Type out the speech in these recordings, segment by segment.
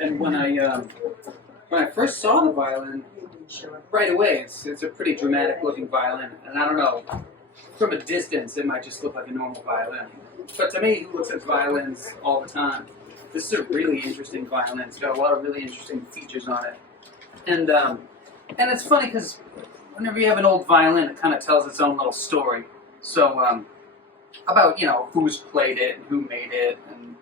And when I first saw the violin, right away, it's a pretty dramatic looking violin, and I don't know, from a distance it might just look like a normal violin. But to me, who looks at violins all the time, this is a really interesting violin. It's got a lot of really interesting features on it. And it's funny because whenever you have an old violin, it kind of tells its own little story. So about, you know, who's played it and who made it, and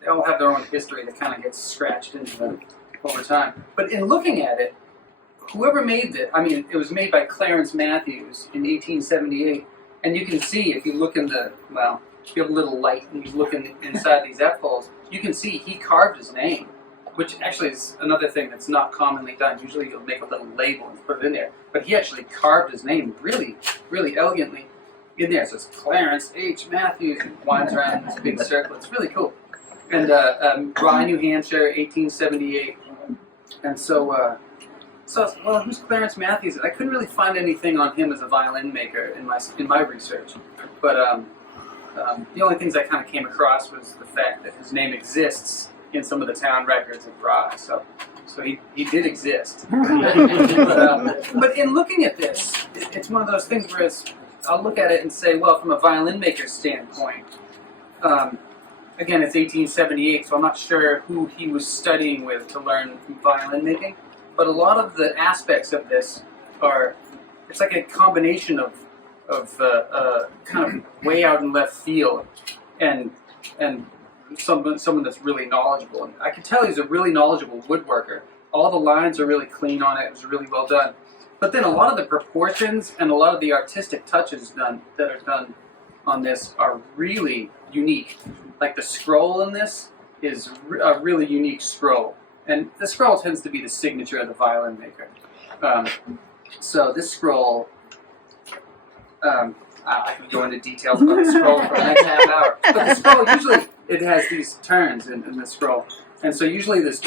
they all have their own history that kind of gets scratched into them over time. But in looking at it, whoever made it, I mean, it was made by Clarence Mathews in 1878, and you can see if you look in the, well, if you have a little light and you look inside these F-holes, you can see he carved his name, which actually is another thing that's not commonly done. Usually you'll make a little label and put it in there, but he actually carved his name really, really elegantly in there. So it's Clarence H. Mathews, and winds around in this big circle. It's really cool. And Rye, New Hampshire, 1878. And so, well, who's Clarence Mathews? I couldn't really find anything on him as a violin maker in my research. But the only things I kind of came across was the fact that his name exists in some of the town records of Rye. So he did exist. But in looking at this, it's one of those things where I'll look at it and say, well, from a violin maker's standpoint, again, it's 1878, so I'm not sure who he was studying with to learn violin making, but a lot of the aspects of this it's like a combination of kind of way out in left field and someone that's really knowledgeable. And I can tell he's a really knowledgeable woodworker. All the lines are really clean on it. It was really well done. But then a lot of the proportions and a lot of the artistic touches that are done on this are really unique. Like the scroll in this is a really unique scroll. And the scroll tends to be the signature of the violin maker. So this scroll, I can go into details about the scroll for the next half hour. But the scroll, usually it has these turns in the scroll. And so usually there's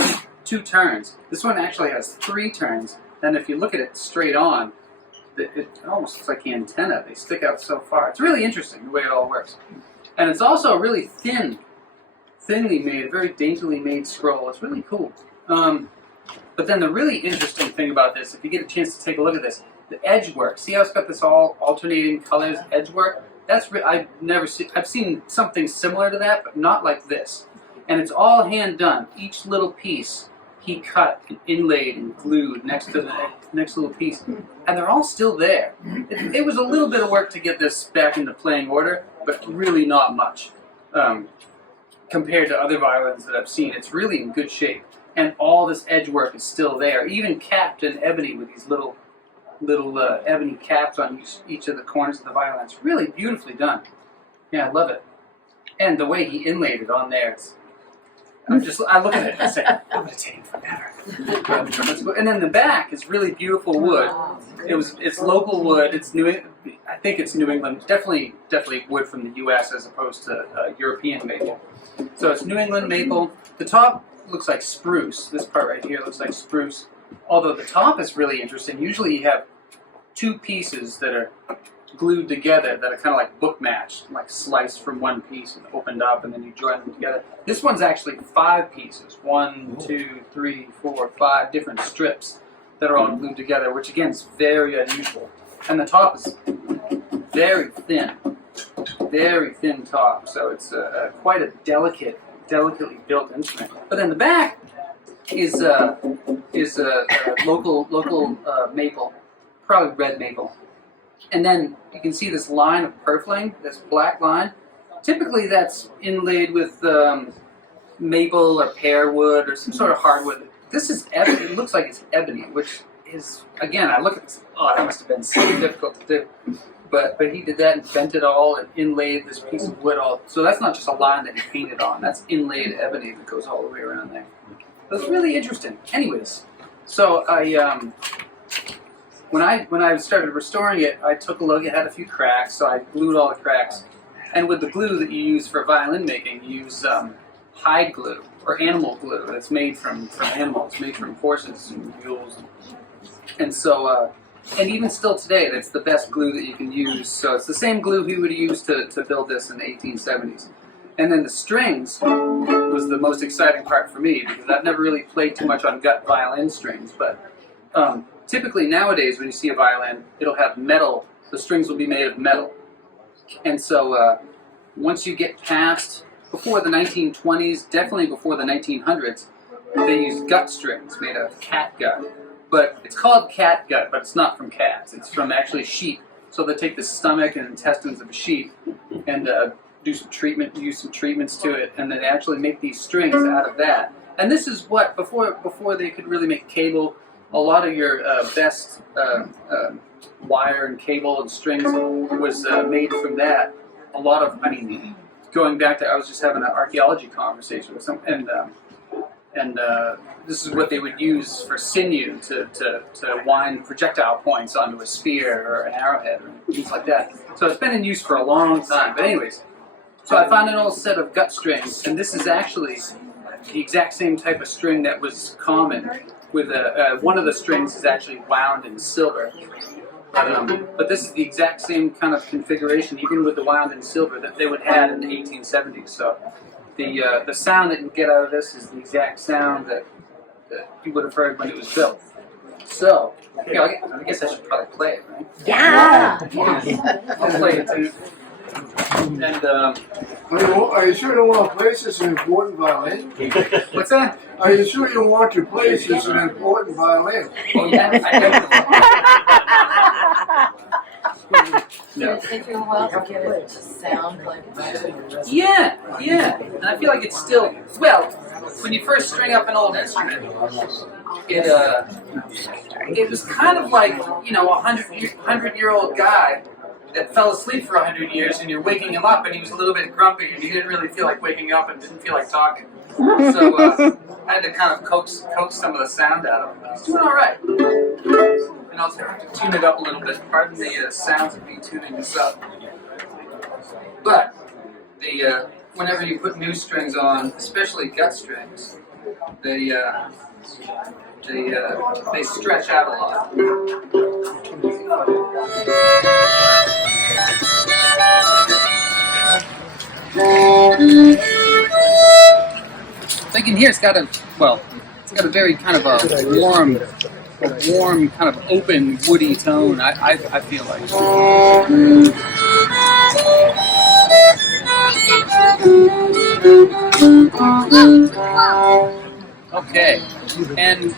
two turns. This one actually has 3 turns. And if you look at it straight on, it almost looks like the antenna. They stick out so far. It's really interesting the way it all works. And it's also a really thinly made, very daintily made scroll. It's really cool. But then the really interesting thing about this, if you get a chance to take a look at this, the edge work. See how it's got this all alternating colors edge work? I've seen something similar to that, but not like this. And it's all hand done. Each little piece he cut and inlaid and glued next to the next little piece, and they're all still there. It was a little bit of work to get this back into playing order, but really not much compared to other violins that I've seen. It's really in good shape, and all this edge work is still there, even capped in ebony with these little ebony caps on each of the corners of the violin. It's really beautifully done. Yeah, I love it. And the way he inlaid it on there, I look at it and I say, I would have taken forever. And then the back is really beautiful wood. It's local wood. It's I think it's New England. Definitely wood from the U.S. as opposed to European maple. So it's New England maple. The top looks like spruce. This part right here looks like spruce. Although the top is really interesting. Usually you have 2 pieces that are glued together that are kind of like book matched, like sliced from one piece and opened up, and then you join them together. This one's actually 5 pieces. 1, 2, 3, 4, 5 different strips that are all glued together, which again is very unusual. And the top is very thin top, so it's quite a delicately built instrument. But then the back is local maple, probably red maple. And then you can see this line of purfling, this black line. Typically that's inlaid with maple or pear wood or some sort of hardwood. This is ebony. It looks like it's ebony, which is, again, I look at this, that must have been so difficult to do. But he did that and bent it all and inlaid this piece of wood all. So that's not just a line that he painted on. That's inlaid ebony that goes all the way around there. So it's really interesting. Anyways, so when I started restoring it, I took a look. It had a few cracks, so I glued all the cracks. And with the glue that you use for violin making, you use hide glue or animal glue that's made from animals, made from horses and mules. And so, and even still today, that's the best glue that you can use. So it's the same glue he would use to build this in the 1870s. And then the strings was the most exciting part for me, because I've never really played too much on gut violin strings. But typically nowadays, when you see a violin, it'll have metal. The strings will be made of metal. And so once you get past, before the 1920s, definitely before the 1900s, they used gut strings made of cat gut. But it's called cat gut, but it's not from cats. It's from actually sheep. So they take the stomach and intestines of a sheep and do some treatment, use some treatments to it, and then actually make these strings out of that. And this is what, before they could really make cable, a lot of your best wire and cable and strings was made from that. A lot of, I mean, going back to, I was just having an archaeology conversation with some, and this is what they would use for sinew to wind projectile points onto a spear or an arrowhead or things like that. So it's been in use for a long time. But anyways, so I found an old set of gut strings, and this is actually the exact same type of string that was common. With one of the strings is actually wound in silver. But this is the exact same kind of configuration, even with the wound in silver, that they would have in the 1870s. So the sound that you get out of this is the exact sound that you would have heard when it was built. So, you know, I guess I should probably play it, right? Yeah! I'll play it too. And are you sure you don't want to place this an important violin? what's that? Are you sure you want to place this an important violin? Oh yeah, I definitely. No. It took you a while to get it to sound like Yeah. And I feel like it's still, well, when you first string up an old instrument, it was kind of like, you know, a 100-year-old guy that fell asleep for 100 years, and you're waking him up, and he was a little bit grumpy, and he didn't really feel like waking up and didn't feel like talking. So I had to kind of coax some of the sound out of him. He's doing all right. And I'll have to tune it up a little bit. Pardon the sounds of me tuning this up. But whenever you put new strings on, especially gut strings, they stretch out a lot. So you can hear it's got a very kind of a warm kind of open woody tone. I feel like. Okay, and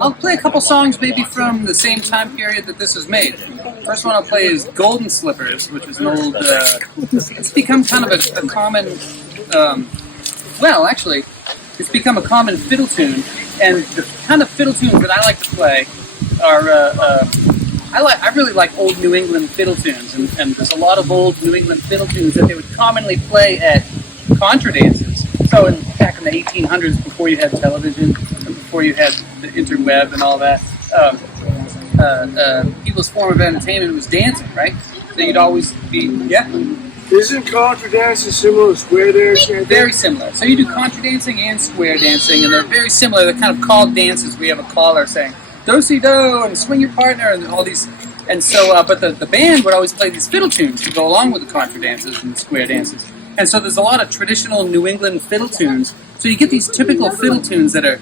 I'll play a couple songs maybe from the same time period that this was made. First one I'll play is Golden Slippers, which was an old, it's become kind of a common, it's become a common fiddle tune, and the kind of fiddle tunes that I like to play are, I really like old New England fiddle tunes, and there's a lot of old New England fiddle tunes that they would commonly play at contra dances. So back in the 1800s, before you had television, before you had the interweb and all that, people's form of entertainment was dancing, right? So you'd always be, yeah? Isn't contra dancing similar to square dancing? Very similar. So you do contra dancing and square dancing, and they're very similar. They're kind of called dances. We have a caller saying, do-si-do, and swing your partner, and all these. And so, but the band would always play these fiddle tunes to go along with the contra dances and the square dances. And so there's a lot of traditional New England fiddle tunes. So you get these typical fiddle tunes that are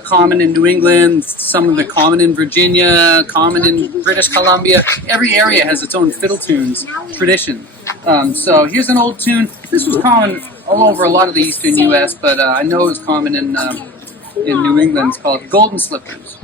common in New England. Some of them are common in Virginia, common in British Columbia. Every area has its own fiddle tunes tradition. So here's an old tune. This was common all over a lot of the eastern U.S., but I know it's common in New England. It's called Golden Slippers.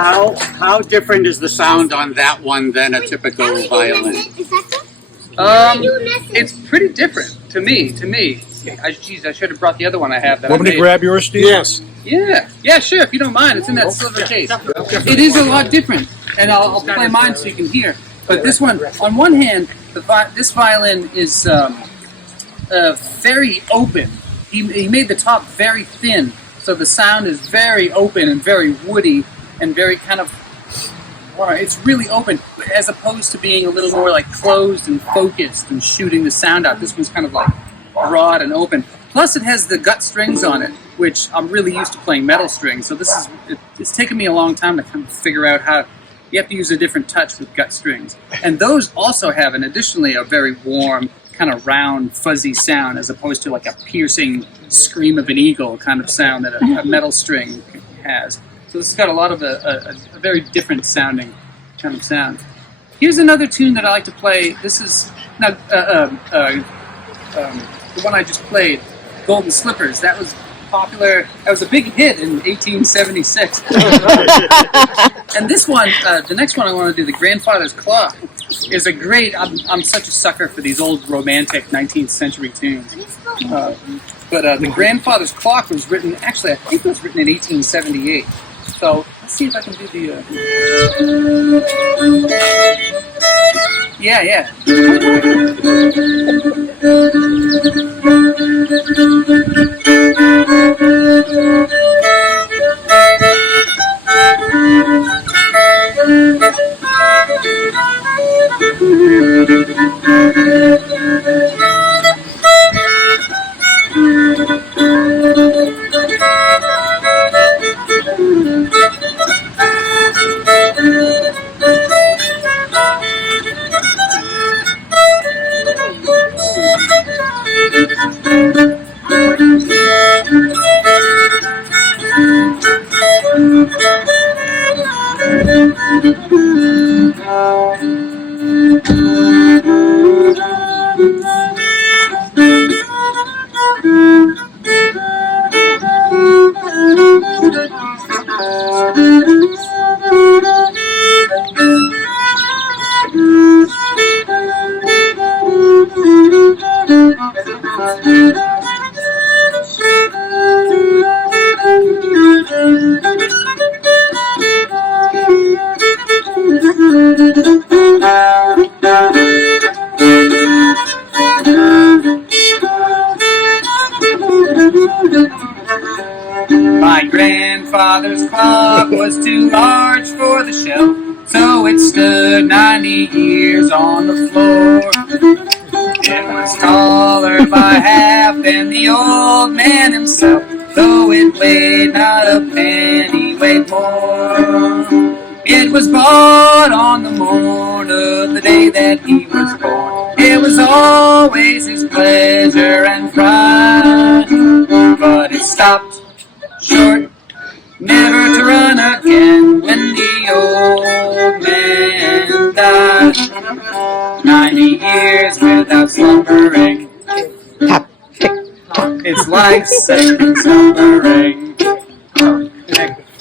How different is the sound on that one than a typical violin? It's pretty different to me. Geez, I should have brought the other one I have. Want me to grab yours, Steve? Yes. Yeah, sure. If you don't mind, it's in that silver case. It is a lot different, and I'll play mine so you can hear. But this one, on one hand, this violin is very open. He made the top very thin, so the sound is very open and very woody and very kind of. It's really open, as opposed to being a little more like closed and focused and shooting the sound out. This one's kind of like broad and open. Plus, it has the gut strings on it, which I'm really used to playing metal strings. So it's taken me a long time to kind of figure out how you have to use a different touch with gut strings. And those also have, additionally, a very warm, kind of round, fuzzy sound, as opposed to like a piercing scream of an eagle kind of sound that a metal string has. So this has got a lot of a very different sounding kind of sound. Here's another tune that I like to play. This is now the one I just played, Golden Slippers. That was popular. That was a big hit in 1876. And this one, the next one I want to do, The Grandfather's Clock, is a great. I'm such a sucker for these old romantic 19th century tunes. But The Grandfather's Clock was written. Actually, I think it was written in 1878. So let's see if I can do the. Yeah. My grandfather's clock was too large for the shelf, so it stood 90 years on the floor. It was taller by half than the old man himself, though it weighed not a penny, weighed more. It was bought on the morn of the day that he was born. It was always his pleasure and pride, but it stopped short, never to run again when the old man died. 90 years without slumbering. It's like second slumbering.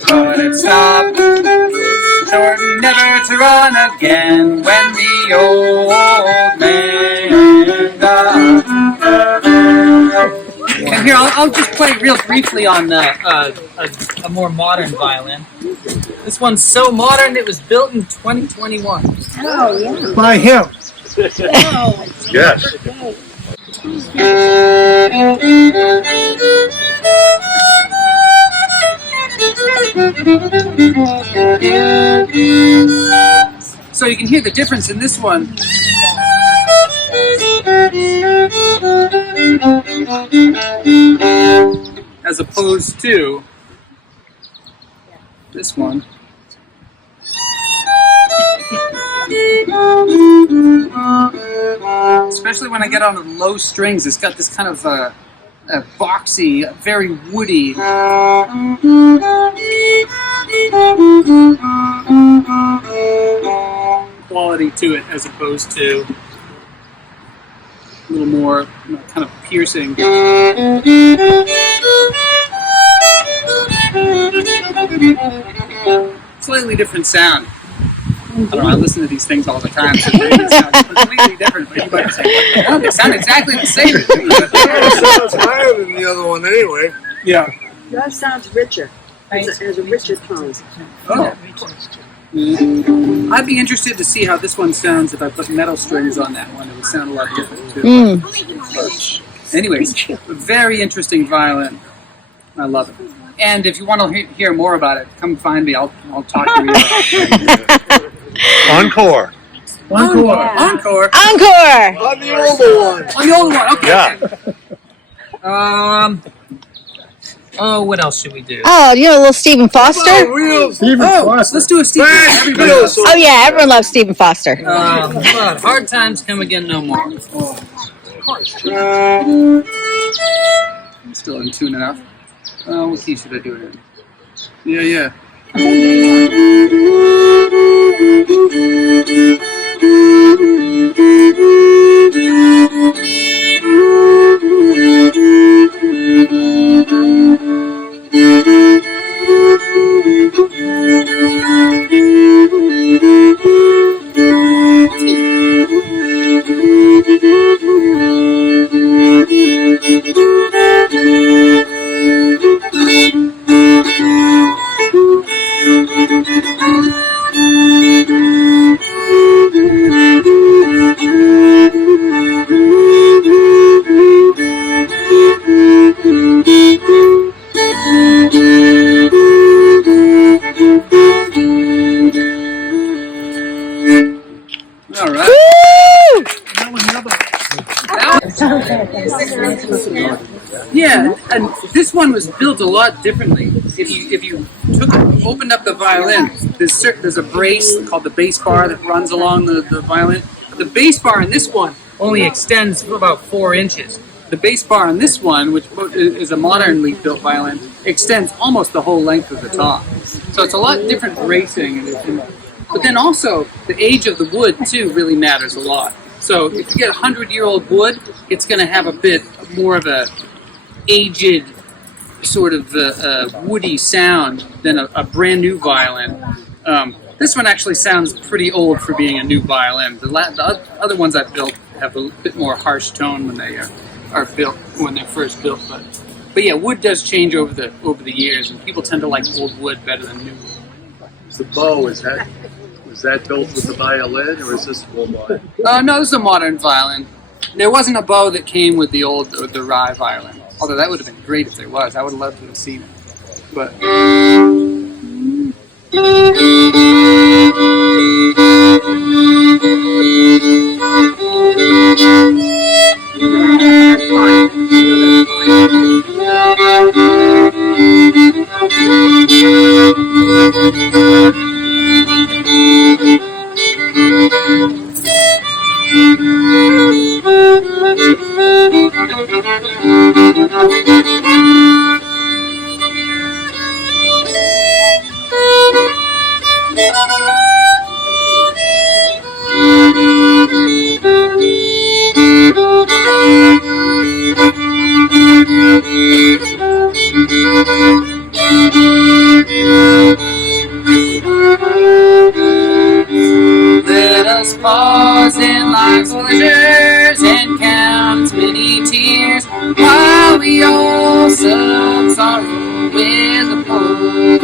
But it stopped short, never to run again when the old man died. And here, I'll just play real briefly on a more modern violin. This one's so modern it was built in 2021. Oh, yeah. By him. Oh. Yes. So you can hear the difference in this one. As opposed to this one. Especially when I get onto the low strings, it's got this kind of a boxy, very woody quality to it, as opposed to a little more kind of piercing. So slightly different sound. I don't know, I listen to these things all the time, so they sound completely different. But you might say, oh, they sound exactly the same. It sounds higher than the other one anyway. Yeah. Yours sounds richer. It has a richer tone. Oh. I'd be interested to see how this one sounds if I put metal strings on that one. It would sound a lot different too. Anyways, a very interesting violin. I love it. And if you want to hear more about it, come find me. I'll talk to you. Encore. Encore. Encore. Encore! On the older one. On the old one. Okay. Yeah. Oh, what else should we do? Oh, you know a little Stephen Foster? Oh, real Steven Foster. Let's do a Stephen. Everybody Bill. else. Oh yeah, everyone loves Stephen Foster. Hard times come again no more. I'm still in tune enough. What key should I do it in? Yeah. All right. Yeah, and this one was built a lot differently. If you opened up the violin, there's a brace called the bass bar that runs along the violin. The bass bar in this one only extends for about 4 inches. The bass bar on this one, which is a modernly built violin, extends almost the whole length of the top. So it's a lot different bracing. But then also, the age of the wood, too, really matters a lot. So if you get 100-year-old wood, it's going to have a bit more of a aged, sort of woody sound than a brand new violin. This one actually sounds pretty old for being a new violin. The other ones I've built have a bit more harsh tone when they are built, when they're first built. But yeah, wood does change over the years, and people tend to like old wood better than new wood. The bow, was that built with the violin, or is this full modern? No, this is a modern violin. There wasn't a bow that came with the Rye violin. Although that would have been great if there was. I would have loved to have seen it. But let us pause in life's pleasures and count many tears while we all sub sorrow with a poem.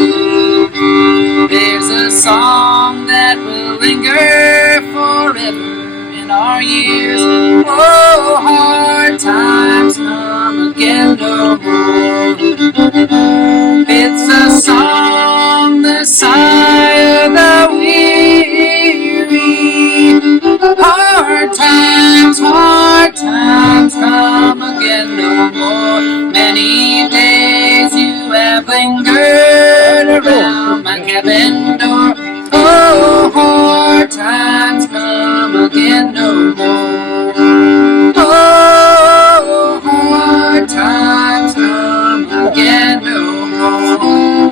There's a song that will linger forever in our years. Oh, hard times come again no more. It's a song, the sigh of the weary. Hard times come again no more. Many days you have lingered around my cabin door. Oh, hard times come again no more. Oh, hard times come again no more.